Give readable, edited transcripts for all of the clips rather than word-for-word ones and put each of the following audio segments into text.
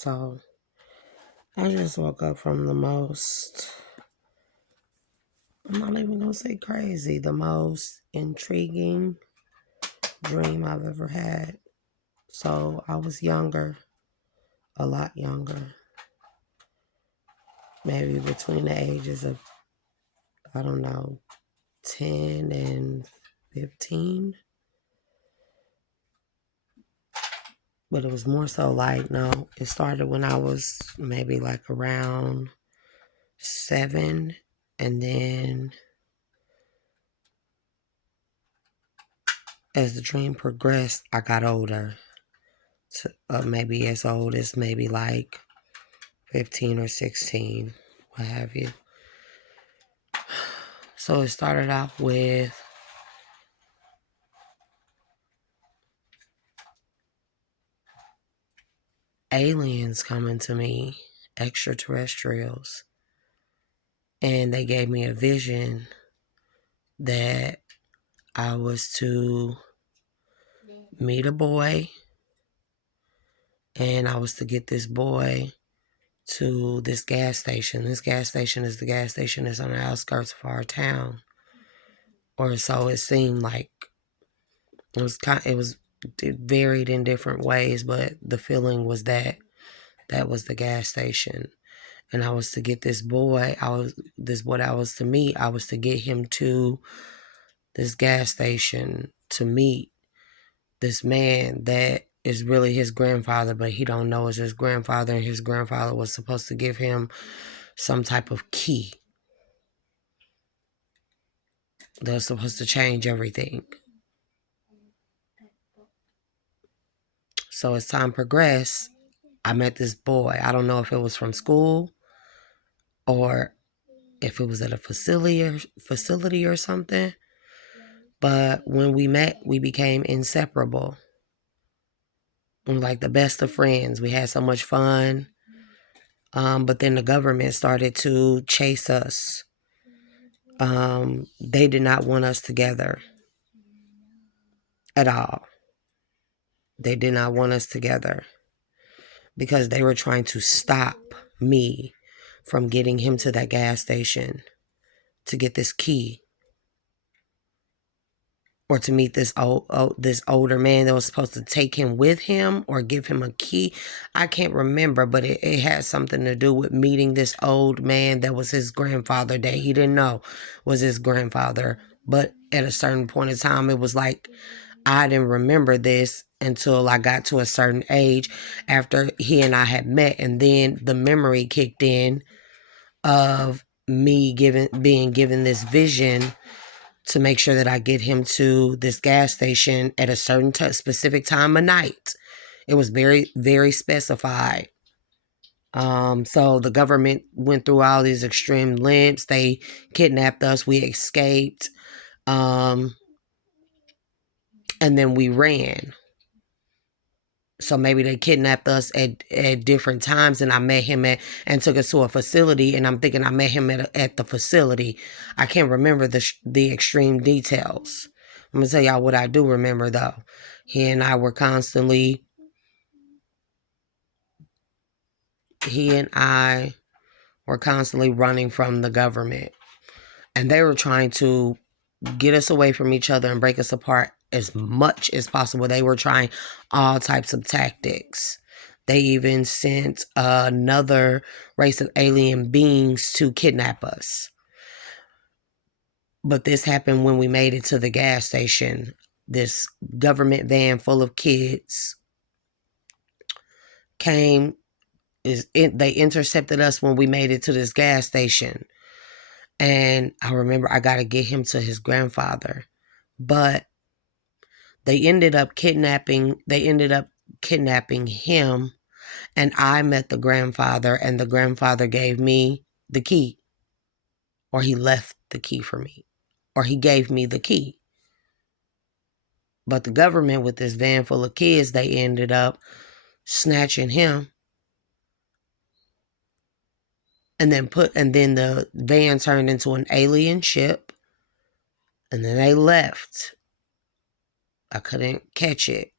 So I just woke up from the most, I'm not even going to say crazy, the most intriguing dream I've ever had. So I was younger, a lot younger, maybe between the ages of, I don't know, 10 and 15. But it was more so like, no, it started when I was maybe like around 7. And then as the dream progressed, I got older. To, maybe as old as maybe like 15 or 16, what have you. So it started off with aliens coming to me, extraterrestrials. And they gave me a vision that I was to meet a boy, and I was to get this boy to this gas station. This gas station is the gas station that's on the outskirts of our town. Or so it seemed like. It varied in different ways, but the feeling was that that was the gas station. And I was to get this boy, I was to meet. I was to get him to this gas station to meet this man that is really his grandfather, but he don't know it's his grandfather, and his grandfather was supposed to give him some type of key that was supposed to change everything. So as time progressed, I met this boy. I don't know if it was from school or if it was at a facility or something. But when we met, we became inseparable. We were like the best of friends. We had so much fun. But then the government started to chase us. They did not want us together at all. They did not want us together because they were trying to stop me from getting him to that gas station to get this key, or to meet this this older man that was supposed to take him with him or give him a key. I can't remember, but it had something to do with meeting this old man that was his grandfather that he didn't know was his grandfather. But at a certain point in time, it was like I didn't remember this until I got to a certain age after he and I had met, and then the memory kicked in of me being given this vision to make sure that I get him to this gas station at a certain specific time of night. It was very, very specified. So the government went through all these extreme lengths. They kidnapped us. We escaped. And then we ran. So maybe they kidnapped us at different times, and I met him and took us to a facility, and I'm thinking I met him at the facility. I can't remember the extreme details. I'm gonna tell y'all what I do remember though. He and I were constantly running from the government, and they were trying to get us away from each other and break us apart as much as possible. They were trying all types of tactics. They even sent another race of alien beings to kidnap us. But this happened when we made it to the gas station. This government van full of kids came. They intercepted us when we made it to this gas station. And I remember I got to get him to his grandfather. But they ended up kidnapping him, and I met the grandfather, and the grandfather gave me the key, or he left the key for me, or he gave me the key. But the government, with this van full of kids, they ended up snatching him, and then the van turned into an alien ship, and then they left. I couldn't catch it.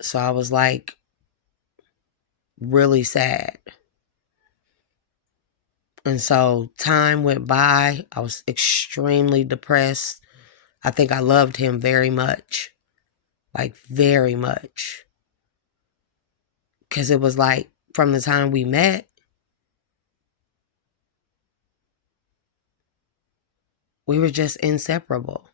So I was like, really sad. And so time went by. I was extremely depressed. I think I loved him very much. Like, very much. Because it was like, from the time we met, we were just inseparable.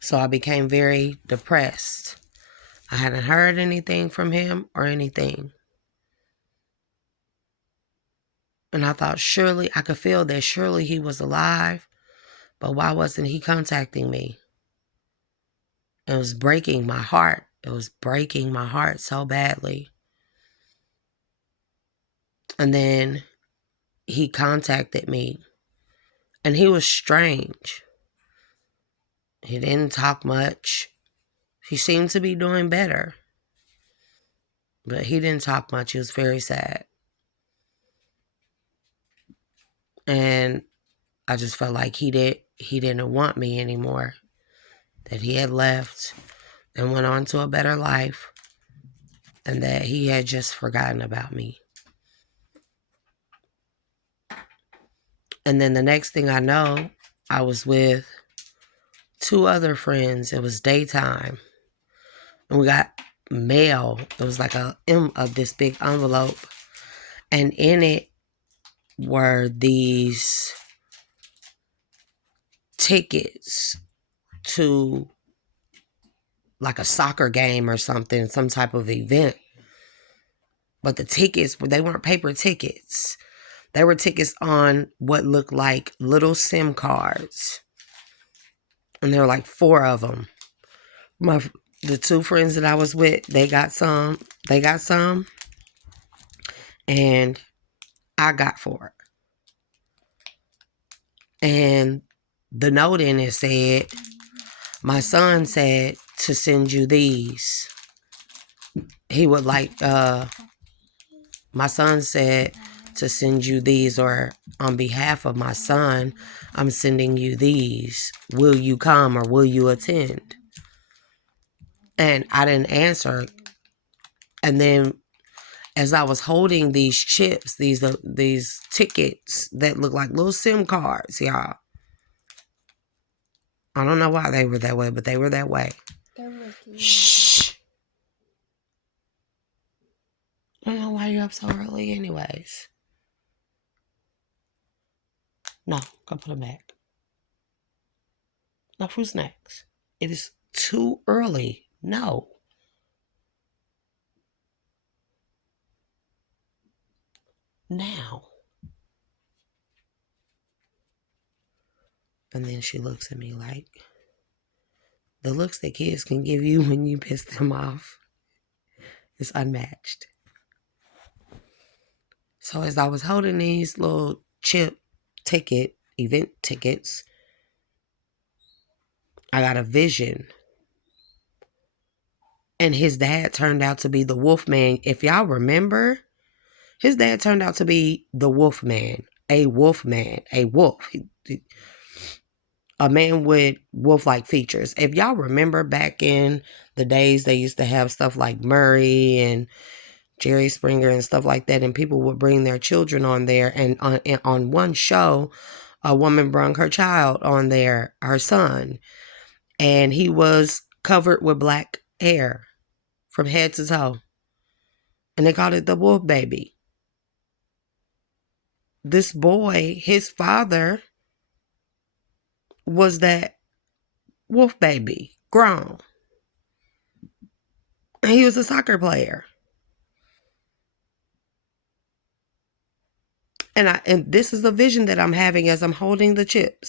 So I became very depressed. I hadn't heard anything from him or anything. And I thought, surely, I could feel that surely he was alive. But why wasn't he contacting me? It was breaking my heart. It was breaking my heart so badly. And then he contacted me. And he was strange. He didn't talk much. He seemed to be doing better. But he didn't talk much. He was very sad. And I just felt like he didn't want me anymore. That he had left and went on to a better life. And that he had just forgotten about me. And then the next thing I know, I was with 2 other friends. It was daytime. And we got mail. It was like this big envelope. And in it were these tickets to like a soccer game or something, some type of event. But the tickets, they weren't paper tickets. They were tickets on what looked like little SIM cards. And there were like 4 of them. The 2 friends that I was with, they got some. And I got 4. And the note in it said, my son said to send you these. He would like, my son said to send you these, or on behalf of my son, I'm sending you these. Will you come or will you attend? And I didn't answer. And then as I was holding these chips, these tickets that look like little SIM cards, y'all. I don't know why they were that way, but they were that way. Shh. I don't know why you're up so early anyways. No, go put them back. No fruit snacks. It is too early. No. Now. And then she looks at me like, the looks that kids can give you when you piss them off is unmatched. So as I was holding these little event tickets, I got a vision. And his dad turned out to be the Wolfman. If y'all remember, his dad turned out to be the Wolfman. A wolfman. A wolf. A man with wolf-like features. If y'all remember back in the days, they used to have stuff like Murray and Jerry Springer and stuff like that, and people would bring their children on there. And on one show, a woman brought her child on there, her son, and he was covered with black hair from head to toe. And they called it the wolf baby. This boy, his father was that wolf baby, grown. And he was a soccer player. And this is the vision that I'm having as I'm holding the chip.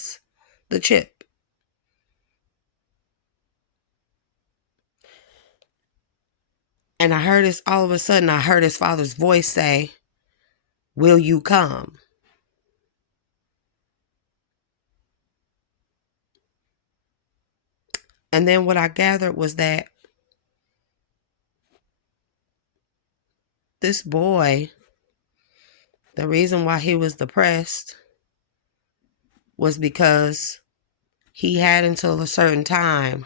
And I heard this, all of a sudden, I heard his father's voice say, will you come? And then what I gathered was that this boy, the reason why he was depressed was because he had until a certain time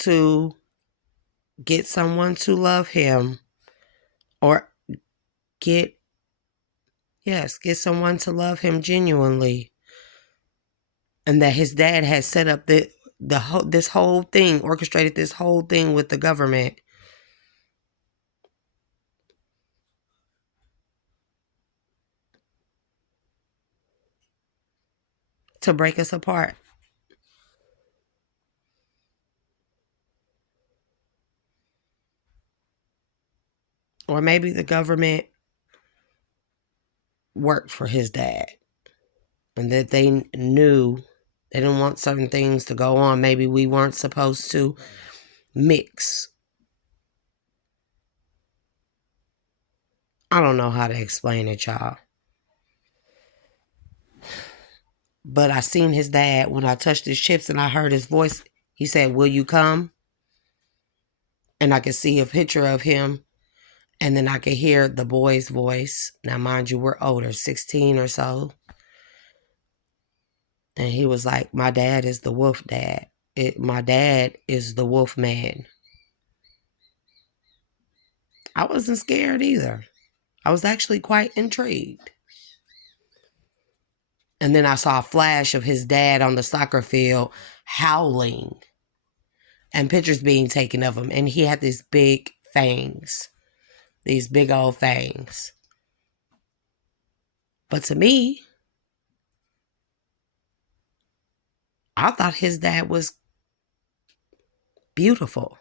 to get someone to love him, or get someone to love him genuinely, and that his dad has set up this whole thing, orchestrated this whole thing with the government to break us apart. Or maybe the government worked for his dad, and that they knew they didn't want certain things to go on. Maybe we weren't supposed to mix. I don't know how to explain it, y'all. But I seen his dad when I touched his chips and I heard his voice. He said, "Will you come?" And I could see a picture of him, and then I could hear the boy's voice. Now, mind you, we're older, 16 or so. And he was like, "My dad is the wolf dad. My dad is the wolf man." I wasn't scared either. I was actually quite intrigued. And then I saw a flash of his dad on the soccer field howling, and pictures being taken of him. And he had these big fangs, these big old fangs. But to me, I thought his dad was beautiful.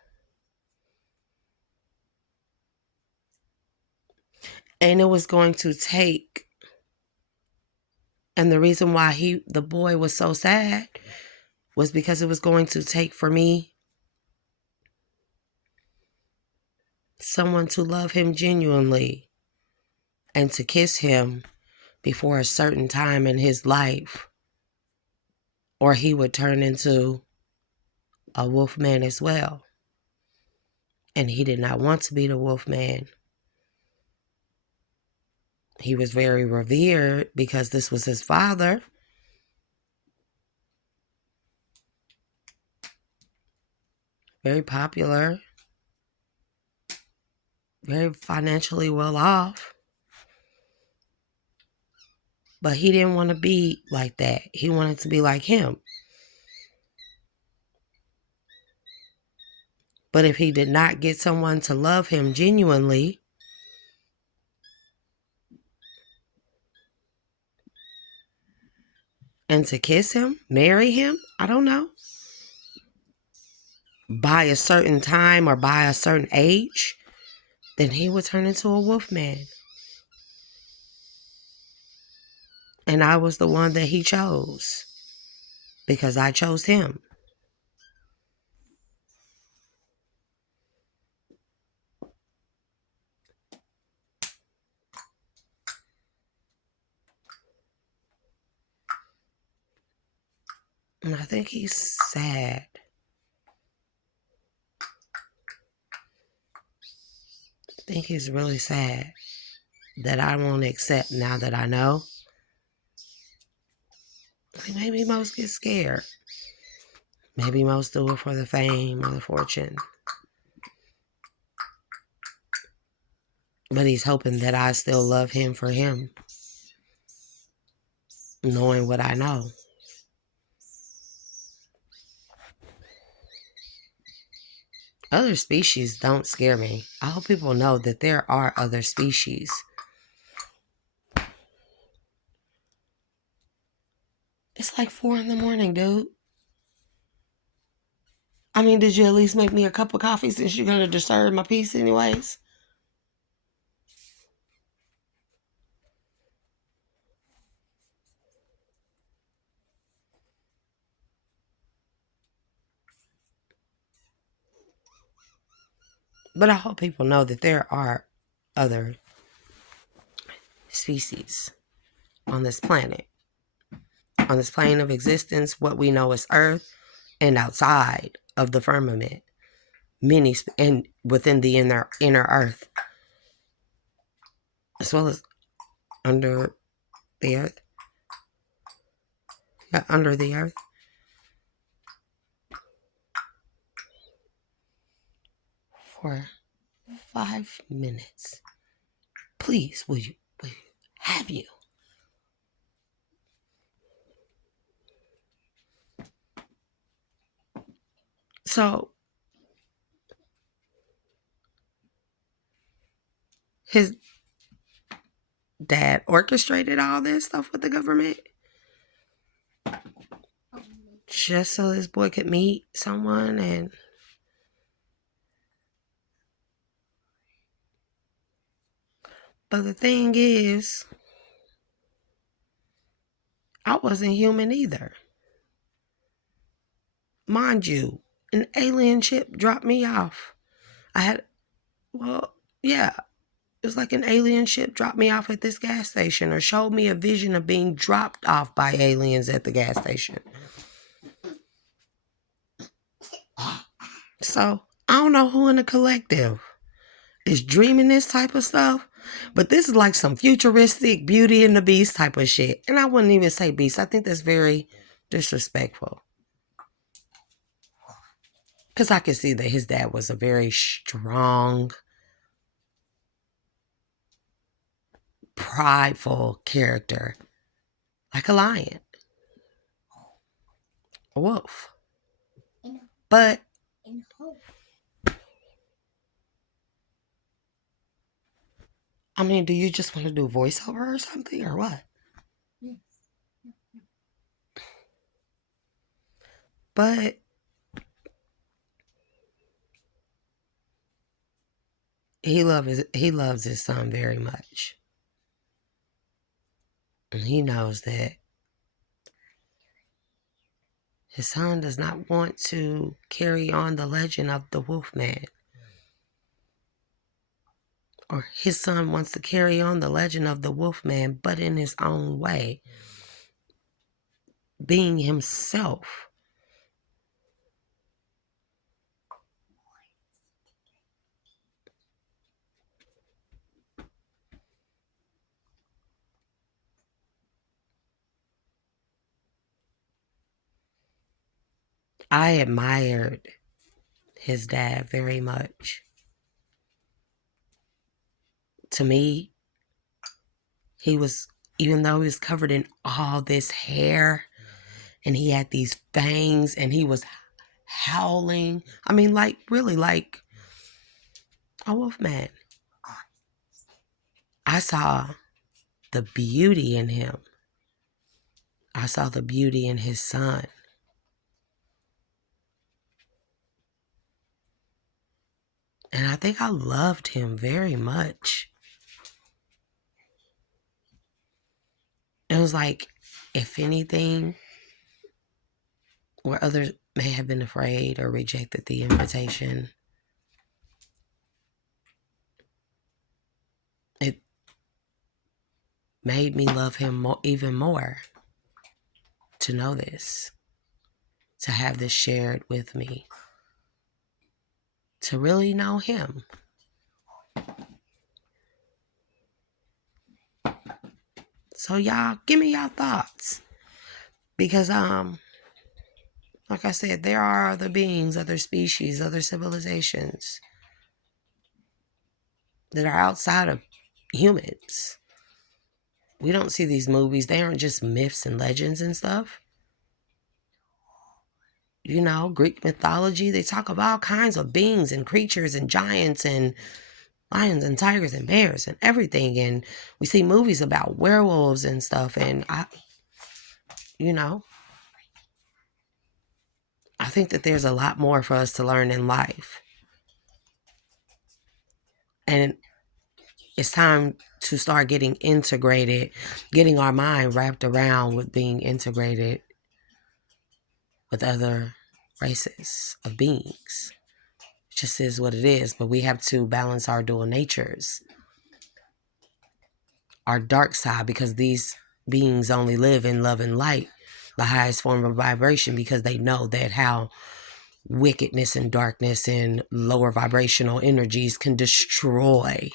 And it was going to take, and the reason why the boy was so sad was because it was going to take for me someone to love him genuinely and to kiss him before a certain time in his life, or he would turn into a wolf man as well. And he did not want to be the wolf man. He was very revered because this was his father. Very popular. Very financially well off. But he didn't want to be like that. He wanted to be like him. But if he did not get someone to love him genuinely and to kiss him, marry him, I don't know, by a certain time or by a certain age, then he would turn into a wolf man. And I was the one that he chose because I chose him. And I think he's sad. I think he's really sad that I won't accept now that I know. Maybe most get scared. Maybe most do it for the fame or the fortune. But he's hoping that I still love him for him, knowing what I know. Other species don't scare me. I hope people know that there are other species. It's like 4 a.m, dude. I mean, did you at least make me a cup of coffee since you're going to disturb my peace anyways? But I hope people know that there are other species on this planet. On this plane of existence, what we know as Earth, and outside of the firmament. Many, and within the inner Earth, as well as under the Earth. Yeah, under the Earth. for 5 minutes. Please, will you have you? So his dad orchestrated all this stuff with the government just so this boy could meet someone. And but the thing is, I wasn't human either. Mind you, an alien ship dropped me off. I had, well, yeah, it was like an alien ship dropped me off at this gas station or showed me a vision of being dropped off by aliens at the gas station. So I don't know who in the collective is dreaming this type of stuff, but this is like some futuristic Beauty and the Beast type of shit. And I wouldn't even say beast. I think that's very disrespectful. Because I could see that his dad was a very strong, prideful character, like a lion, a wolf. But I mean, do you just want to do voiceover or something or what? But he loves his son very much. And he knows that his son does not want to carry on the legend of the Wolfman. Or his son wants to carry on the legend of the Wolfman, but in his own way, being himself. I admired his dad very much. To me, he was, even though he was covered in all this hair and he had these fangs and he was howling. I mean, like, really, like a wolf man. I saw the beauty in him. I saw the beauty in his son. And I think I loved him very much. It was like, if anything, where others may have been afraid or rejected the invitation, it made me love him even more to know this, to have this shared with me, to really know him. So y'all, give me y'all thoughts. Because like I said, there are other beings, other species, other civilizations that are outside of humans. We don't see these movies. They aren't just myths and legends and stuff. You know, Greek mythology, they talk of all kinds of beings and creatures and giants and lions and tigers and bears and everything. And we see movies about werewolves and stuff. And I think that there's a lot more for us to learn in life. And it's time to start getting integrated, getting our mind wrapped around with being integrated with other races of beings. It just is what it is, but we have to balance our dual natures, our dark side, because these beings only live in love and light, the highest form of vibration, because they know that how wickedness and darkness and lower vibrational energies can destroy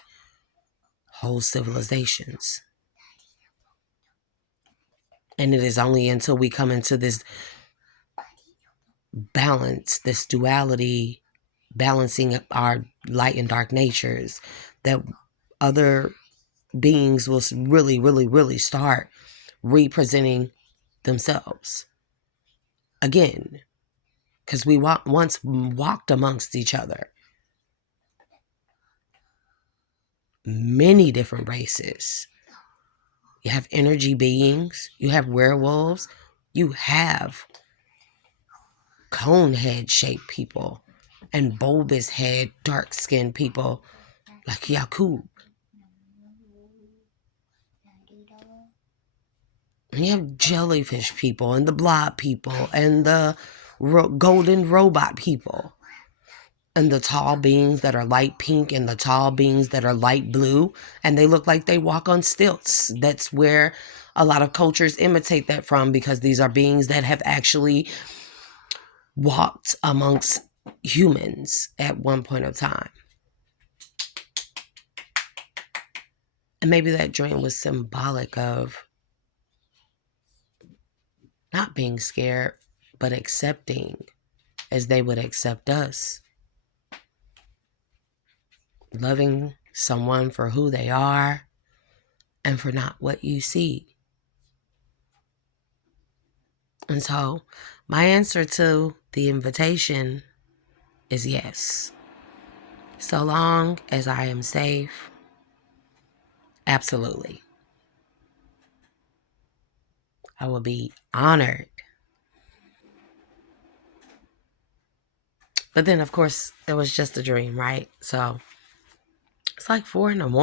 whole civilizations. And it is only until we come into this balance, this duality balancing our light and dark natures, that other beings will really, really, really start representing themselves again, because we once walked amongst each other, many different races. You have energy beings, you have werewolves, you have cone head shaped people and bulbous head dark skinned people like Yakub. And you have jellyfish people and the blob people and the golden robot people and the tall beings that are light pink and the tall beings that are light blue, and they look like they walk on stilts. That's where a lot of cultures imitate that from, because these are beings that have actually walked amongst humans at one point of time. And maybe that dream was symbolic of not being scared, but accepting as they would accept us. Loving someone for who they are and for not what you see. And so my answer to the invitation is yes. So long as I am safe, absolutely. I will be honored. But then, of course, it was just a dream, right? So it's like 4 a.m.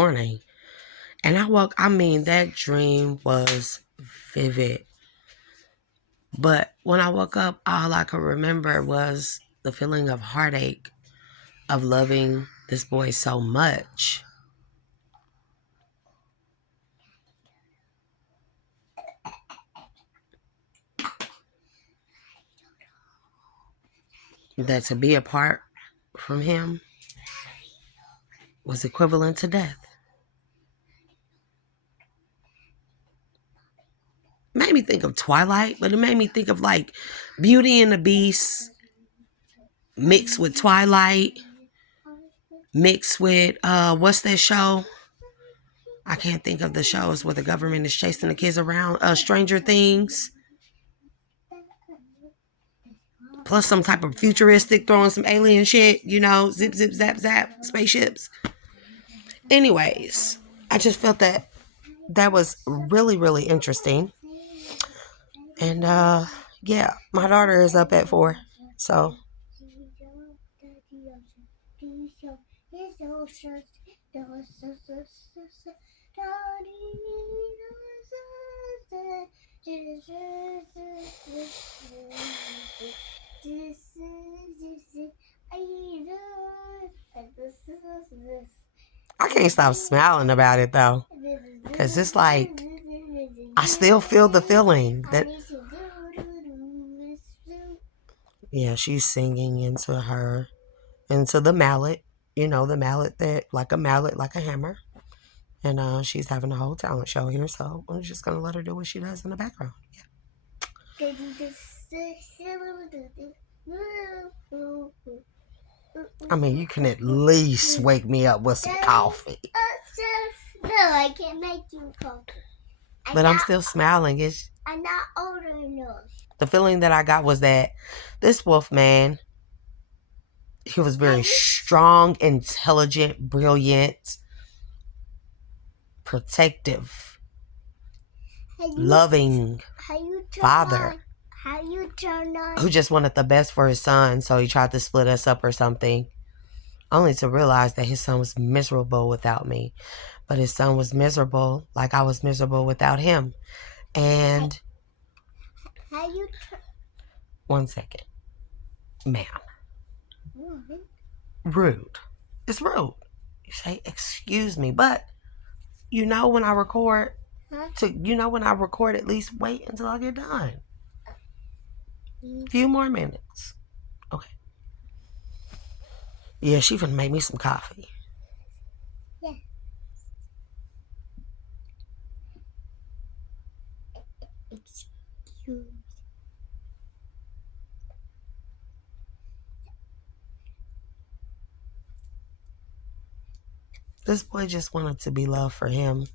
And that dream was vivid. But when I woke up, all I could remember was the feeling of heartache of loving this boy so much. That to be apart from him was equivalent to death. It made me think of Twilight, but it made me think of like Beauty and the Beast mixed with Twilight, mixed with what's that show? I can't think of the shows where the government is chasing the kids around. Stranger Things. Plus some type of futuristic, throwing some alien shit, zip, zip, zap, zap, spaceships. Anyways, I just felt that was really, really interesting. And yeah, my daughter is up at 4. So I can't stop smiling about it though, because it's like I still feel the feeling that, yeah, she's singing into the mallet, the mallet that like a hammer. And she's having a whole talent show here, so I'm just gonna let her do what she does in the background. Yeah. I mean, you can at least wake me up with some coffee. No, I can't make you coffee. But I'm still smiling. I'm not older enough. The feeling that I got was that this wolf man, he was very strong, intelligent, brilliant, protective, loving father who just wanted the best for his son, so he tried to split us up or something, only to realize that his son was miserable without me. But his son was miserable like I was miserable without him. And one second, ma'am. Rude. It's rude. You say, excuse me, but when I record, at least wait until I get done. Few more minutes. Okay. Yeah, she finna make me some coffee. Yeah. Excuse. This boy just wanted to be loved for him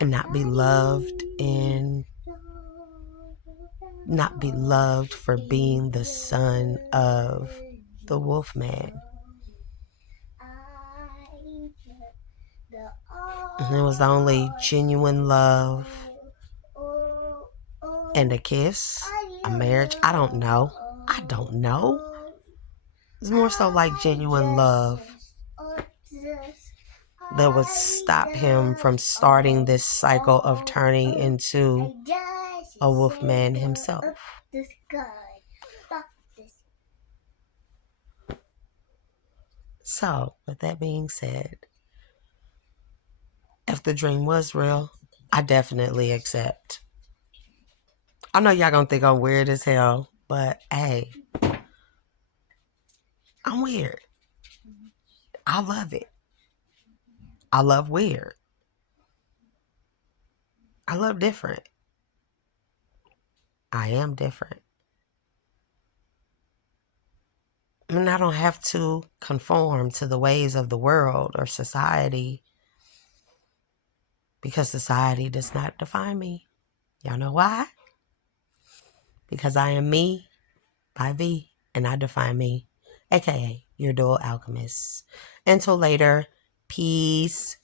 and not be loved for being the son of the Wolfman. And it was the only genuine love and a kiss, a marriage. I don't know. It's more so like genuine love that would stop him from starting this cycle of turning into a wolfman himself. So, with that being said, if the dream was real, I definitely accept. I know y'all gonna think I'm weird as hell, but hey, I'm weird. I love it. I love weird. I love different. I am different. I mean, I don't have to conform to the ways of the world or society because society does not define me. Y'all know why? Because I am me by V and I define me, aka your dual alchemist. Until later, peace.